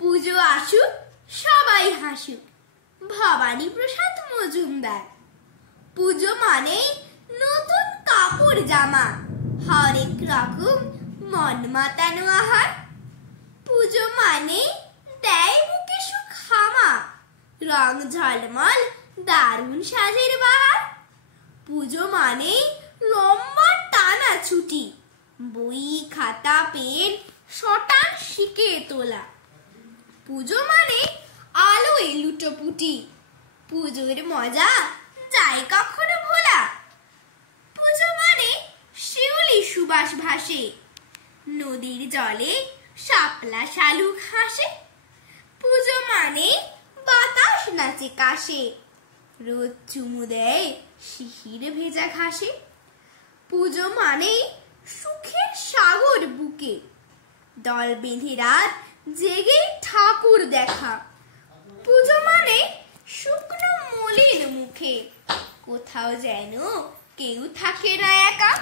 পুজো আসুক, সবাই হাসুক। ভবানী প্রসাদ মজুমদার। পুজো মানেই নতুন কাপড় জামা, হরেক রকম মন মাতানো আহার। পুজো মানে দেয় বুকে সুখ হামা, রং ঝলমল দারুণ সাজের বাহার। পুজো মানে লম্বা টানা ছুটি, বই খাতা পেন শটান শিখে তোলা। পুজো মানে আলোয় লুটোপুটি, পুজোর মজা যায় কখনো ভোলা। পুজো মানে শিউলি সুবাস ভাসে, নদীর জলে শাপলা শালুক হাসে। পুজো মানে বাতাস নাচে কাশে, রোদ চুমু দেয় শিশির ভেজা ঘাসে। পুজো মানে সুখের সাগর বুকে, দল বেঁধে রাত জেগে ঠাকুর দেখা। পুজো মানে শুকনো মলিন মুখে, কোথাও যেন কেউ থাকে না একা।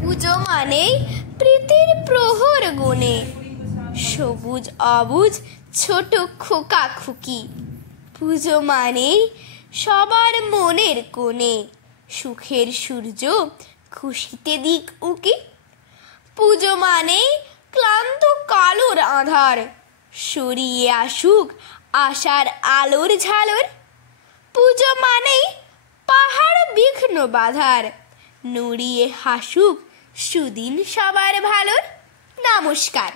পুজো মানে প্রীতির প্রহর গুনে, সবুজ অবুজ ছোট খোকা খুকি। পুজো মানে সবার মনের কোণে, সুখের সূর্য খুশিতে দিক উকি। পুজো মানে ক্লান্ত কালোর আঁধার, সরিয়ে আসুক আশার আলোর ঝালর। পুজো মানেই পাহাড় বিঘ্ন বাধার, নুড়িয়ে হাসুক সুদিন সবার ভালোর। নমস্কার।